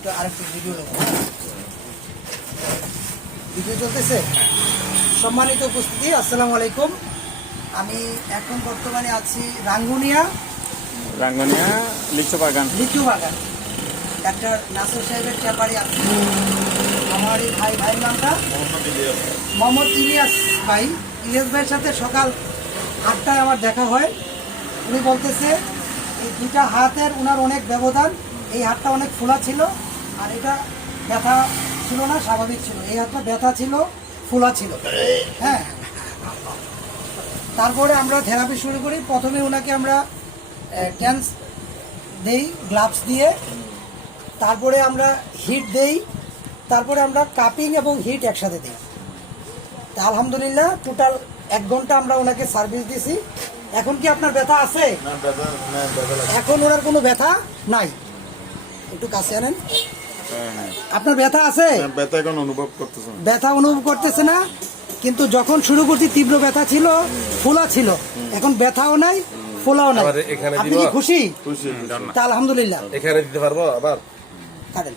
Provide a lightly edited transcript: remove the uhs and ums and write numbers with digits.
একটু আরেকটু ভিডিও নেব। ভিডিও চলতেছে। সম্মানিত উপস্থিতি, আসসালামু আলাইকুম। আমি এখন বর্তমানে আছি রাঙ্গুনিয়া লিচু বাগান। ডাক্তার নাসির সাহেবের চেম্বারে আছি। আমার এই ভাইয়ের নামটা মোহাম্মদ ইলিয়াস ভাই। ইলিয়াস ভাইয়ের সাথে সকাল 8টায় আমার দেখা হয়। উনি বলতেছে এই দুইটা হাতের ওনার অনেক ব্যবধান, এই হাতটা অনেক ফোলা ছিল আর এটা ব্যথা ছিল না, স্বাভাবিক ছিল। এই হাতটা ব্যথা ছিল, ফোলা ছিল। হ্যাঁ, তারপরে আমরা থেরাপি শুরু করি। প্রথমে ওনাকে আমরা টেন্স দেই গ্লাভস দিয়ে, তারপরে আমরা হিট দেই, তারপরে আমরা কাপিং এবং হিট একসাথে দিই। তা আলহামদুলিল্লাহ টোটাল 1 ঘন্টা আমরা ওনাকে সার্ভিস দিছি। এখন কি আপনার ব্যথা আছে? এখন ওনার কোনো ব্যথা নাই। একটু কাছে আনেন। আপনার ব্যথা আছে? ব্যথা এখন অনুভব করতেছে না। ব্যথা অনুভব করতেছে না, কিন্তু যখন শুরু করছি তীব্র ব্যথা ছিল, ফোলা ছিল। এখন ব্যথাও নাই, ফোলাও নাই। আপনি কি খুশি? খুশি। তা আলহামদুলিল্লাহ। এখানে দিতে পারবো আবার? কাটেন।